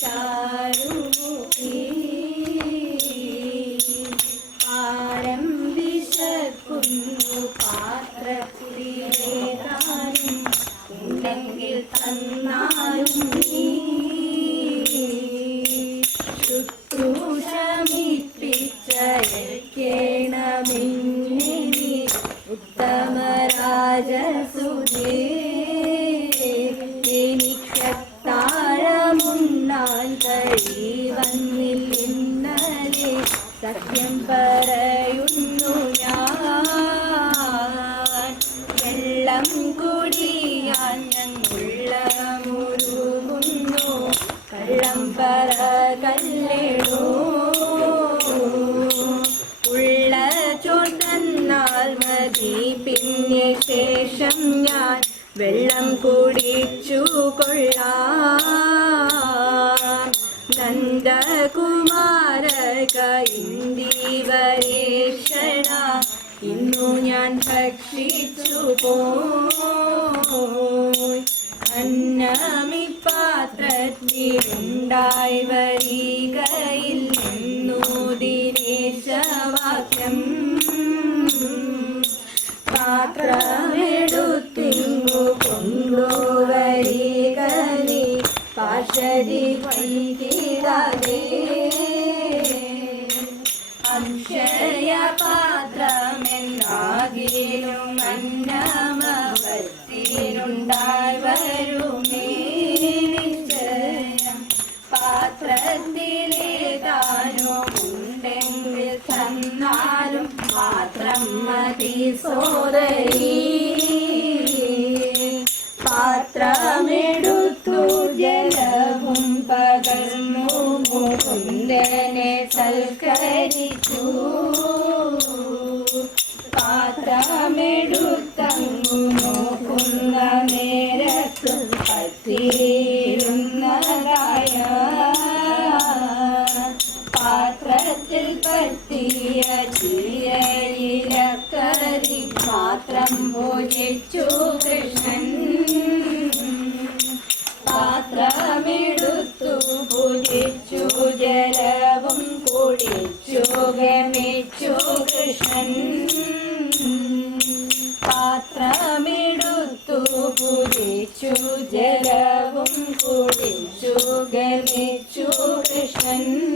ചാരുമുഖി പാരം വിശക്കുന്നു പാത്രത്തിലേതാനും ഉണ്ടെങ്കിൽ തന്നാലും നീ. ശുശ്രൂഷമിപ്പിച്ചയക്കേണമിന്നെ ഉത്തമ രാജസു സത്യം പറയുന്നു ഞാൻ. വെള്ളം കുടിയാൻ ഞങ്ങളുള്ള മുരുകുന്നു കള്ളം പറ കല്ലിടൂ. ഉള്ള ചോർന്നാൽ മതി പിന്നെ ശേഷം ഞാൻ വെള്ളം കുടിച്ചു കൊള്ളാം. നന്ദകുമാരക ഇന്ദിവരേഷണ ഇന്നു ഞാൻ ഭക്ഷിച്ചു പോയി. അന്നമി പാത്രത്തിലുണ്ടായി വരികയിൽ നിന്നു ദിനേശവാക്യം. പാത്രമെടുത്തിങ്ങു കൊണ്ടുവരികലി പാശരി വൈകിടാതെ അന്നമവത്തിനുണ്ടായി വരുമേ നിശ്ചയം പാത്രത്തിലേതാനോ ഉണ്ടെങ്കിൽ തന്നാലും പാത്രം മതി സോദരി പാത്രമെടുത്തു ജലവും പകർന്നു മുകുന്ദനെ സൽക്കരിച്ചു പാത്രമെടുത്തങ്ങു നോക്കുന്ന കെട്ടിയ ചിരയിലക്കറി പാത്രം ഭോജിച്ചു കൃഷ്ണൻ. പാത്രമിടുത്തു ഭുജിച്ചു ജലവും കുടിച്ചു ഗമിച്ചു കൃഷ്ണൻ. പാത്രമിടുത്തു ഭുജിച്ചു ജലവും കുടിച്ചു ഗമിച്ചു കൃഷ്ണൻ.